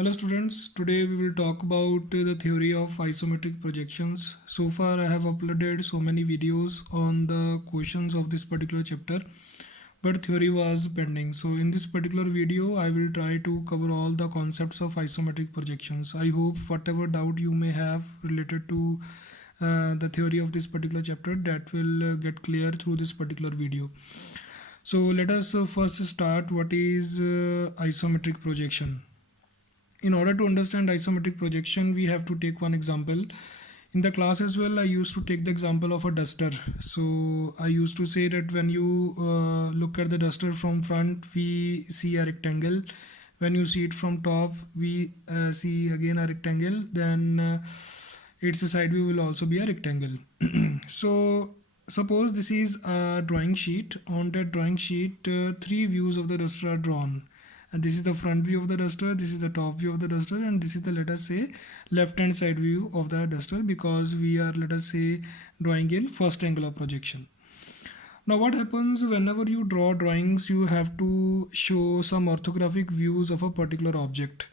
Hello students, today we will talk about the theory of isometric projections. So far I have uploaded so many videos on the questions of this particular chapter, but theory was pending. So in this particular video I will try to cover all the concepts of isometric projections. I hope whatever doubt you may have related to the theory of this particular chapter, that will get clear through this particular video. So let us first start what is isometric projection. In order to understand isometric projection, we have to take one example. In the class as well, I used to take the example of a duster. So I used to say that when you look at the duster from front, we see a rectangle. When you see it from top, we see again a rectangle. Then its side view will also be a rectangle. So suppose this is a drawing sheet. On that drawing sheet, three views of the duster are drawn, and this is the front view of the duster, this is the top view of the duster, and this is the, let us say, left hand side view of the duster, because we are, let us say, drawing in first angle of projection. Now what happens whenever you draw drawings, you have to show some orthographic views of a particular object.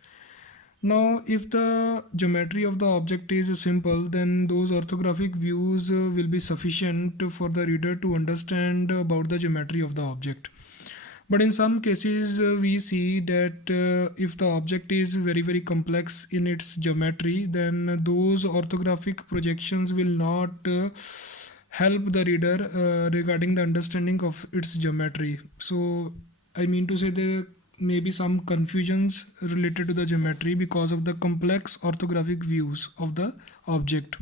Now if the geometry of the object is simple, then those orthographic views will be sufficient for the reader to understand about the geometry of the object. But in some cases, we see that if the object is very complex in its geometry, then those orthographic projections will not help the reader regarding the understanding of its geometry. So I mean to say there may be some confusions related to the geometry because of the complex orthographic views of the object.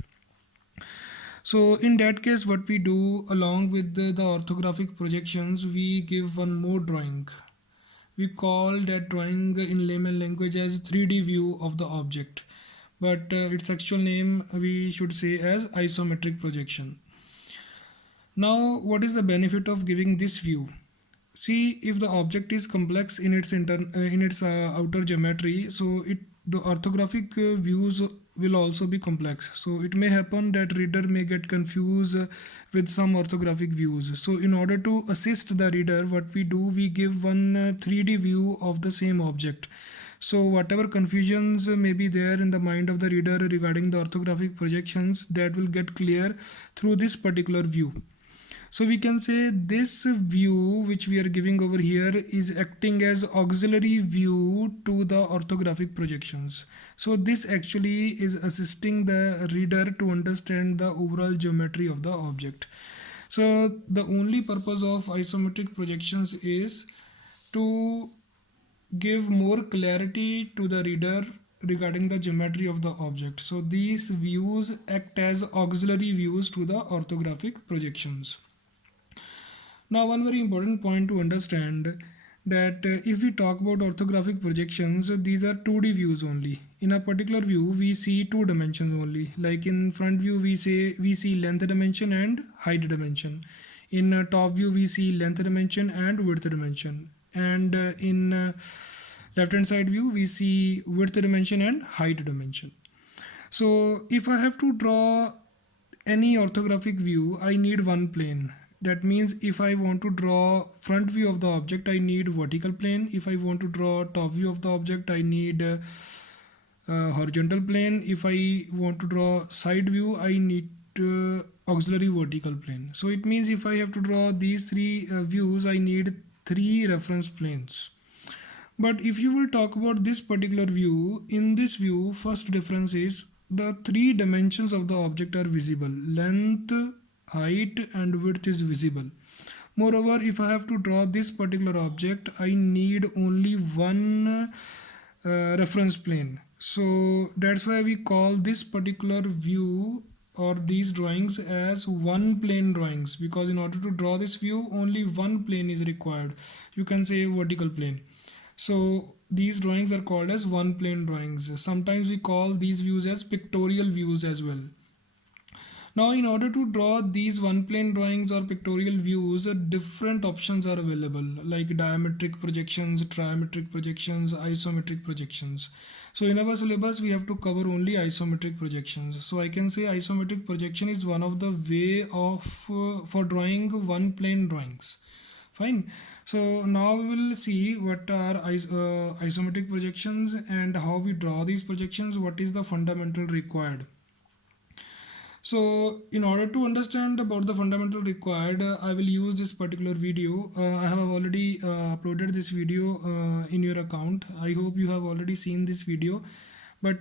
So in that case, what we do along with the orthographic projections, we give one more drawing. We call that drawing in layman language as 3D view of the object, but its actual name we should say as isometric projection. Now what is the benefit of giving this view? See, if the object is complex in its outer geometry, so the orthographic views will also be complex. So it may happen that reader may get confused with some orthographic views. So in order to assist the reader, what we do, we give one 3D view of the same object. So whatever confusions may be there in the mind of the reader regarding the orthographic projections, that will get clear through this particular view. So we can say this view which we are giving over here is acting as auxiliary view to the orthographic projections. So this actually is assisting the reader to understand the overall geometry of the object. So the only purpose of isometric projections is to give more clarity to the reader regarding the geometry of the object. So these views act as auxiliary views to the orthographic projections. Now one very important point to understand, that if we talk about orthographic projections, these are 2D views only. In a particular view we see two dimensions only. Like in front view we see length dimension and height dimension. In top view we see length dimension and width dimension, and in left hand side view we see width dimension and height dimension. So if I have to draw any orthographic view, I need one plane. That means if I want to draw front view of the object, I need vertical plane. If I want to draw top view of the object, I need horizontal plane. If I want to draw side view, I need auxiliary vertical plane. So it means if I have to draw these three views, I need three reference planes. But if you will talk about this particular view, in this view, first difference is the three dimensions of the object are visible. Length, height and width is visible. Moreover, if I have to draw this particular object, I need only one reference plane. So that's why we call this particular view or these drawings as one plane drawings, because in order to draw this view, only one plane is required. You can say vertical plane. So these drawings are called as one plane drawings. Sometimes we call these views as pictorial views as well. Now in order to draw these one plane drawings or pictorial views, different options are available, like diametric projections, trimetric projections, isometric projections. So in our syllabus we have to cover only isometric projections. So I can say isometric projection is one of the way of for drawing one plane drawings. Fine. So now we will see what are isometric projections and how we draw these projections, what is the fundamental required. So in order to understand about the fundamental required, I will use this particular video. I have already uploaded this video in your account. I hope you have already seen this video, but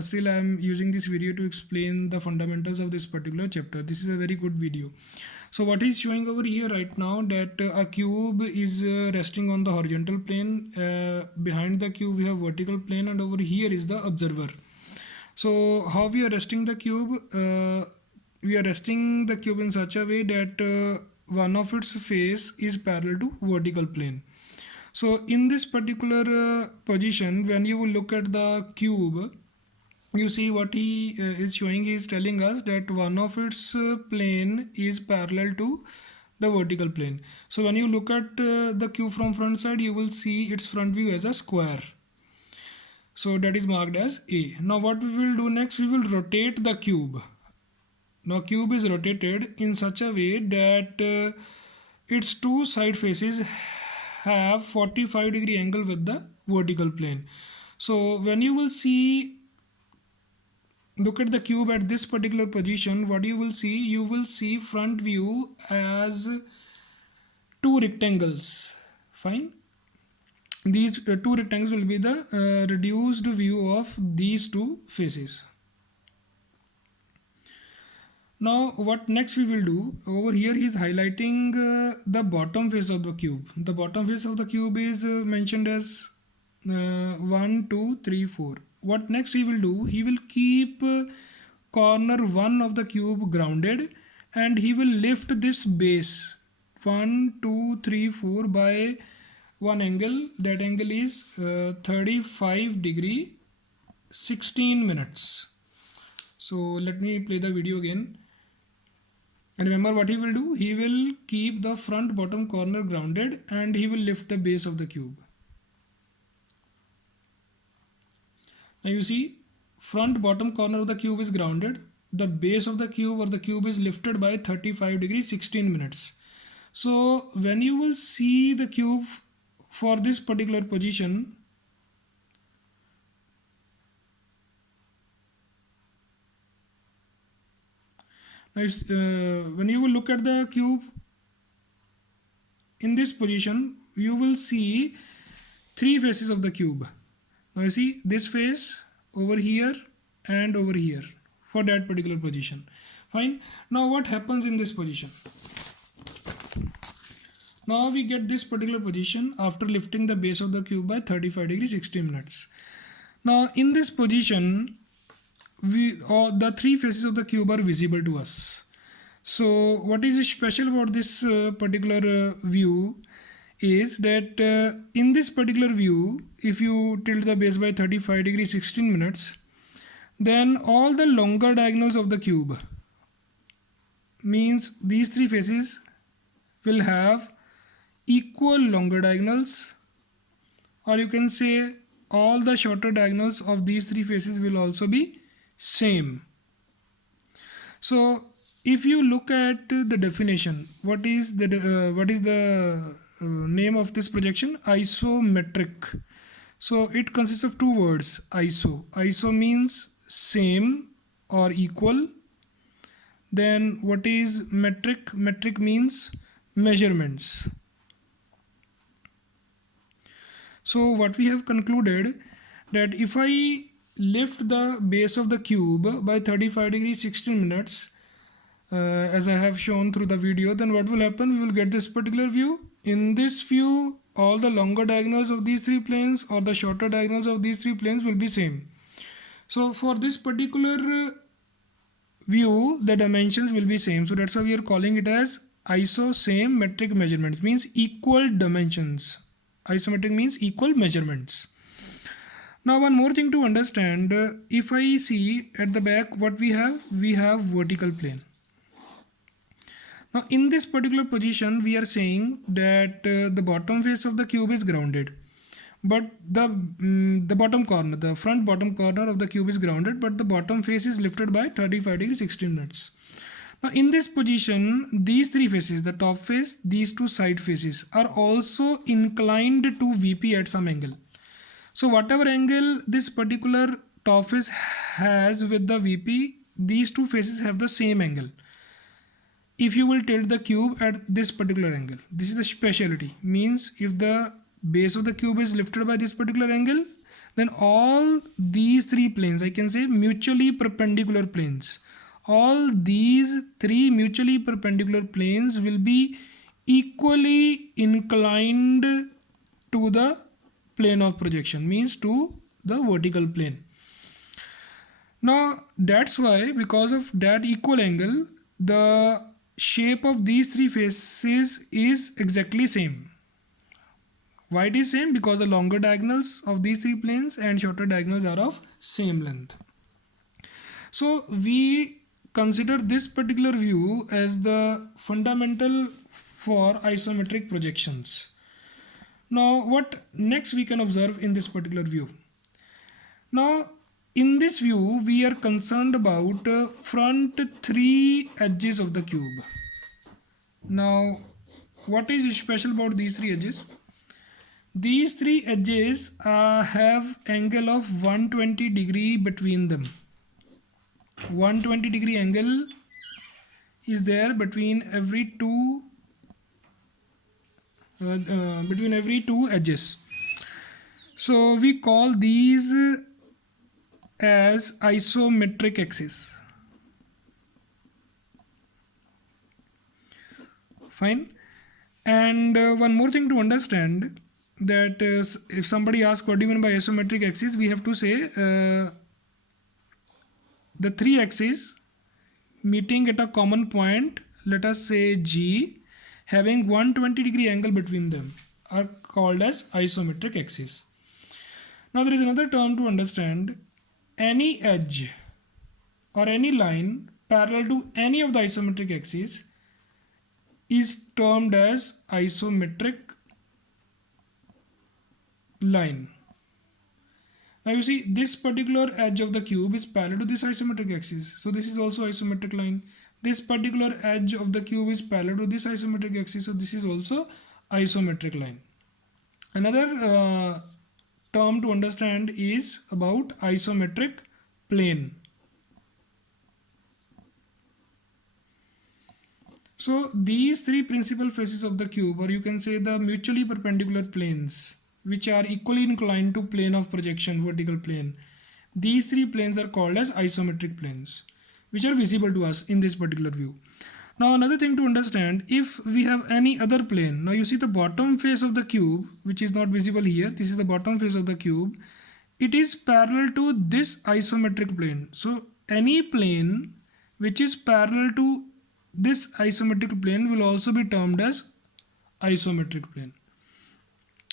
still I am using this video to explain the fundamentals of this particular chapter. This is a very good video. So what is showing over here right now, that a cube is resting on the horizontal plane. Behind the cube we have vertical plane, and over here is the observer. So how we are resting the cube? We are resting the cube in such a way that one of its face is parallel to vertical plane. So in this particular position, when you will look at the cube, you see what he is showing. He is telling us that one of its plane is parallel to the vertical plane. So when you look at the cube from front side, you will see its front view as a square. So that is marked as A. Now what we will do next, we will rotate the cube. Now cube is rotated in such a way that its two side faces have 45-degree angle with the vertical plane. So when you will see, look at the cube at this particular position, what you will see front view as two rectangles. Fine. These two rectangles will be the reduced view of these two faces. Now what next we will do, over here he is highlighting the bottom face of the cube. The bottom face of the cube is mentioned as 1, 2, 3, 4. What next he will do, he will keep corner 1 of the cube grounded, and he will lift this base 1, 2, 3, 4 by one angle. That angle is 35 degree 16 minutes. So let me play the video again. And remember what he will do, he will keep the front bottom corner grounded and he will lift the base of the cube. Now you see, front bottom corner of the cube is grounded, the base of the cube or the cube is lifted by 35 degree 16 minutes. So when you will see the cube for this particular position, now when you will look at the cube in this position, you will see three faces of the cube. Now you see this face over here and over here for that particular position. Fine. Now what happens in this position? Now we get this particular position after lifting the base of the cube by 35 degree 16 minutes. Now in this position, the three faces of the cube are visible to us. So what is special about this particular view is that in this particular view, if you tilt the base by 35 degree 16 minutes, then all the longer diagonals of the cube, means these three faces will have equal longer diagonals, or you can say all the shorter diagonals of these three faces will also be same. So if you look at the definition, what is the name of this projection? Isometric. So it consists of two words, iso means same or equal. Then what is metric? Metric means measurements. So what we have concluded, that if I lift the base of the cube by 35 degree 16 minutes, as I have shown through the video, then what will happen? We will get this particular view. In this view, all the longer diagonals of these three planes or the shorter diagonals of these three planes will be same. So for this particular view, the dimensions will be same. So that's why we are calling it as iso same metric measurements, means equal dimensions. Isometric means equal measurements. Now one more thing to understand, if I see at the back what we have vertical plane. Now in this particular position we are saying that the bottom face of the cube is grounded, but the bottom corner, the front bottom corner of the cube is grounded, but the bottom face is lifted by 35 degree 16 minutes. Now in this position, these three faces, the top face, these two side faces, are also inclined to VP at some angle. So whatever angle this particular top face has with the VP, these two faces have the same angle. If you will tilt the cube at this particular angle, this is the speciality, means if the base of the cube is lifted by this particular angle, then all these three planes, I can say mutually perpendicular planes, all these three mutually perpendicular planes will be equally inclined to the plane of projection, means to the vertical plane. Now that's why, because of that equal angle, the shape of these three faces is exactly same. Why it is same? Because the longer diagonals of these three planes and shorter diagonals are of same length. So we consider this particular view as the fundamental for isometric projections. Now what next we can observe in this particular view? Now in this view we are concerned about front three edges of the cube. Now what is special about these three edges? These three edges have angle of 120 degree between them. 120 degree angle is there between every two edges. So we call these as isometric axis. Fine. And one more thing to understand, that if somebody asks what do you mean by isometric axis, we have to say the three axes meeting at a common point, let us say G, having 120 degree angle between them, are called as isometric axis. Now there is another term to understand. Any edge or any line parallel to any of the isometric axes is termed as isometric line. Now you see this particular edge of the cube is parallel to this isometric axis, so this is also isometric line. This particular edge of the cube is parallel to this isometric axis, so this is also isometric line. Another term to understand is about isometric plane. So these three principal faces of the cube, or you can say the mutually perpendicular planes, which are equally inclined to plane of projection, vertical plane, these three planes are called as isometric planes, which are visible to us in this particular view. Now another thing to understand, if we have any other plane, now you see the bottom face of the cube, which is not visible here, this is the bottom face of the cube, it is parallel to this isometric plane. So any plane which is parallel to this isometric plane will also be termed as isometric plane.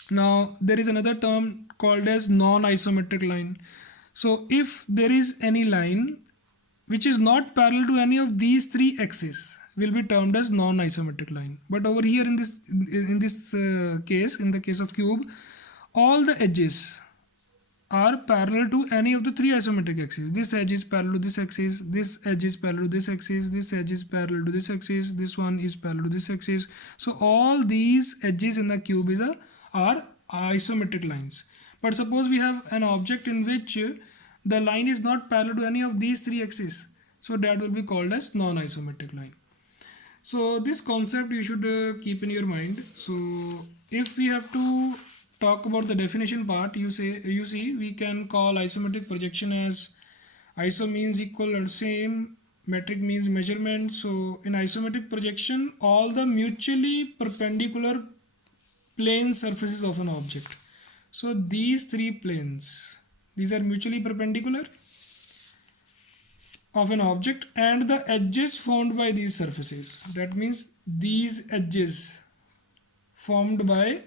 Now there is another term called as non-isometric line. So if there is any line which is not parallel to any of these three axes, will be termed as non-isometric line. But over here in this case, in the case of cube, all the edges are parallel to any of the three isometric axes. This edge is parallel to this axis, this edge is parallel to this axis, this edge is parallel to this axis, this one is parallel to this axis. So all these edges in the cube are isometric lines. But suppose we have an object in which the line is not parallel to any of these three axes, so that will be called as non-isometric line. So this concept you should keep in your mind. So if we have to talk about the definition part, you see we can call isometric projection as iso means equal or same, metric means measurement. So in isometric projection, all the mutually perpendicular plane surfaces of an object. So these three planes, these are mutually perpendicular of an object, and the edges formed by these surfaces, that means these edges formed by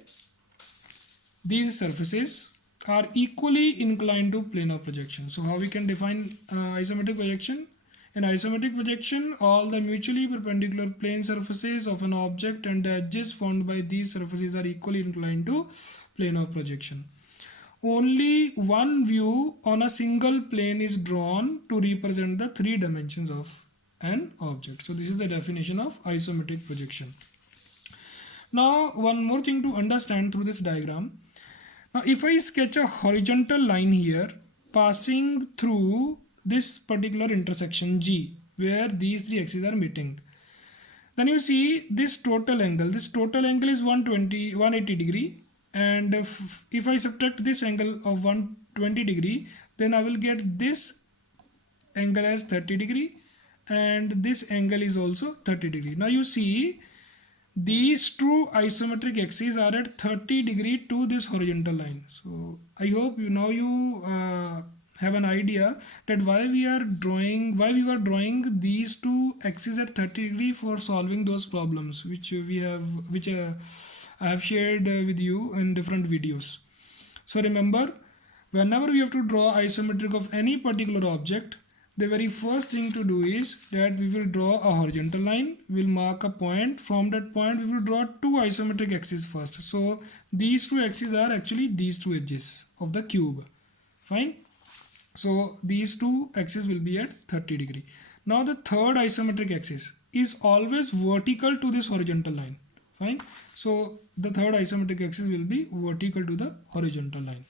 these surfaces are equally inclined to plane of projection. So how we can define isometric projection? In isometric projection, all the mutually perpendicular plane surfaces of an object and the edges formed by these surfaces are equally inclined to plane of projection. Only one view on a single plane is drawn to represent the three dimensions of an object. So this is the definition of isometric projection. Now one more thing to understand through this diagram. Now if I sketch a horizontal line here passing through this particular intersection G where these three axes are meeting, then you see this total angle is 180 degree, and if I subtract this angle of 120 degree, then I will get this angle as 30 degree and this angle is also 30 degree. Now you see these two isometric axes are at 30 degree to this horizontal line. So I hope you have an idea that why we were drawing these two axes at 30 degree for solving those problems which I have shared with you in different videos. So remember, whenever we have to draw isometric of any particular object, the very first thing to do is that we will draw a horizontal line, we'll mark a point, from that point we will draw two isometric axes first. So these two axes are actually these two edges of the cube. Fine. So these two axes will be at 30 degree. Now the third isometric axis is always vertical to this horizontal line. Fine. So the third isometric axis will be vertical to the horizontal line.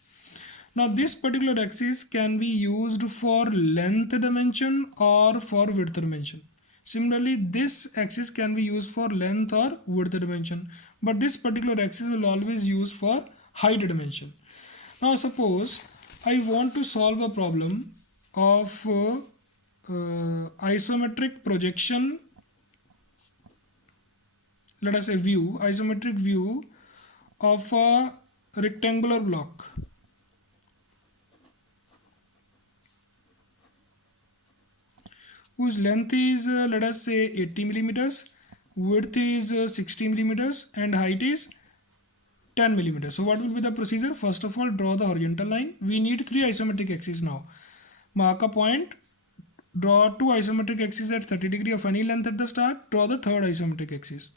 Now this particular axis can be used for length dimension or for width dimension. Similarly, this axis can be used for length or width dimension, but this particular axis will always use for height dimension. Now suppose I want to solve a problem of isometric projection, let us say isometric view of a rectangular block. Whose length is let us say 80 millimeters, width is 60 millimeters and height is 10 millimeters. So what will be the procedure? First of all, draw the horizontal line. We need three isometric axes now. Mark a point, draw two isometric axes at 30 degree of any length at the start, draw the third isometric axis.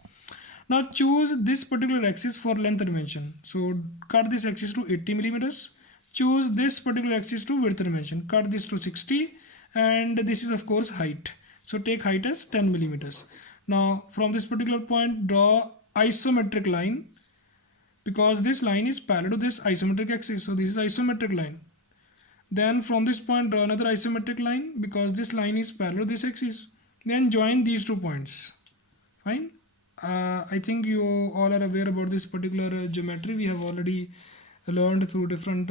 Now choose this particular axis for length dimension. So cut this axis to 80 millimeters. Choose this particular axis to width dimension. Cut this to 60, and this is of course height. So take height as 10 millimeters. Now from this particular point, draw isometric line, because this line is parallel to this isometric axis. So this is isometric line. Then from this point, draw another isometric line, because this line is parallel to this axis. Then join these 2 points. Fine. I think you all are aware about this particular geometry. We have already learned through different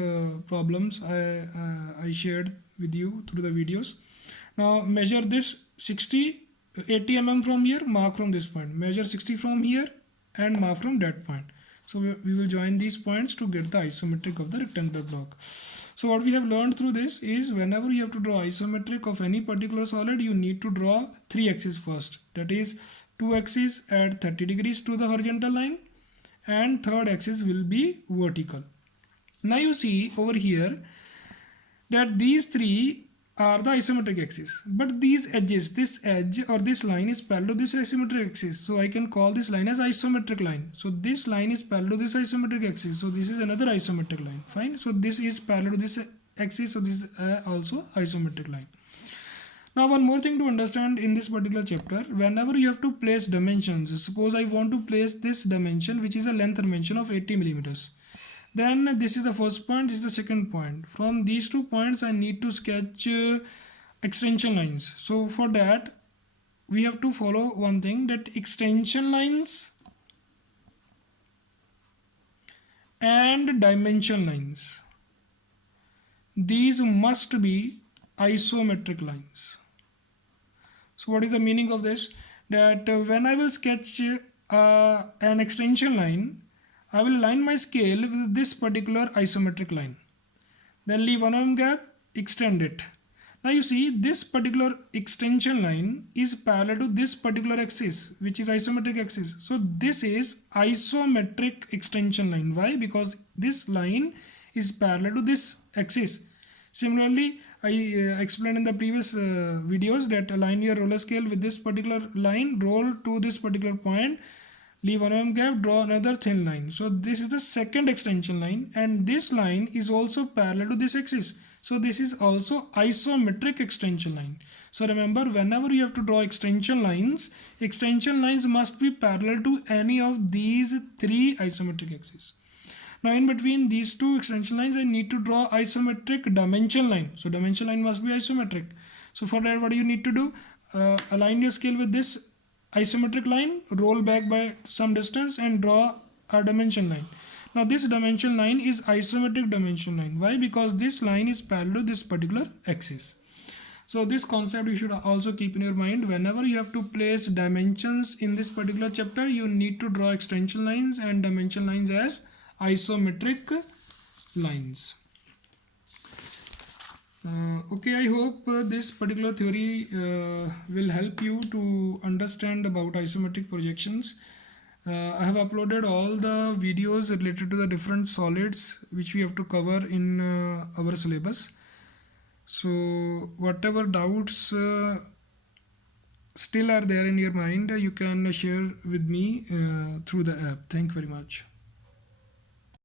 problems I shared with you through the videos. Now measure this 80 mm from here, mark from this point. Measure 60 from here and mark from that point. So we will join these points to get the isometric of the rectangular block. So what we have learned through this is, whenever you have to draw isometric of any particular solid, you need to draw three axes first. That is, two axes at 30 degrees to the horizontal line, and third axis will be vertical. Now you see over here that these three are the isometric axis, but these edges, this edge or this line is parallel to this isometric axis, so I can call this line as isometric line. So this line is parallel to this isometric axis, so this is another isometric line. Fine. So this is parallel to this axis, so this is also isometric line. Now one more thing to understand in this particular chapter, whenever you have to place dimensions, suppose I want to place this dimension which is a length dimension of 80 millimeters. Then this is the first point, this is the second point. From these 2 points I need to sketch extension lines. So for that we have to follow one thing, that extension lines and dimension lines, these must be isometric lines. So what is the meaning of this? That when I will sketch an extension line, I will align my scale with this particular isometric line. Then leave 1 mm gap, extend it. Now you see this particular extension line is parallel to this particular axis, which is isometric axis. So this is isometric extension line. Why? Because this line is parallel to this axis. Similarly, I explained in the previous videos that align your roller scale with this particular line, roll to this particular point, leave 1 mm gap, draw another thin line. So this is the second extension line, and this line is also parallel to this axis. So this is also isometric extension line. So remember, whenever you have to draw extension lines must be parallel to any of these three isometric axes. Now in between these two extension lines, I need to draw isometric dimension line. So dimension line must be isometric. So for that, what do you need to do? Align your scale with this isometric line, roll back by some distance and draw a dimension line. Now this dimension line is isometric dimension line. Why? Because this line is parallel to this particular axis. So this concept you should also keep in your mind. Whenever you have to place dimensions in this particular chapter, you need to draw extension lines and dimension lines as isometric lines. Okay, I hope this particular theory will help you to understand about isometric projections. I have uploaded all the videos related to the different solids which we have to cover in our syllabus. So whatever doubts still are there in your mind, you can share with me through the app. Thank you very much.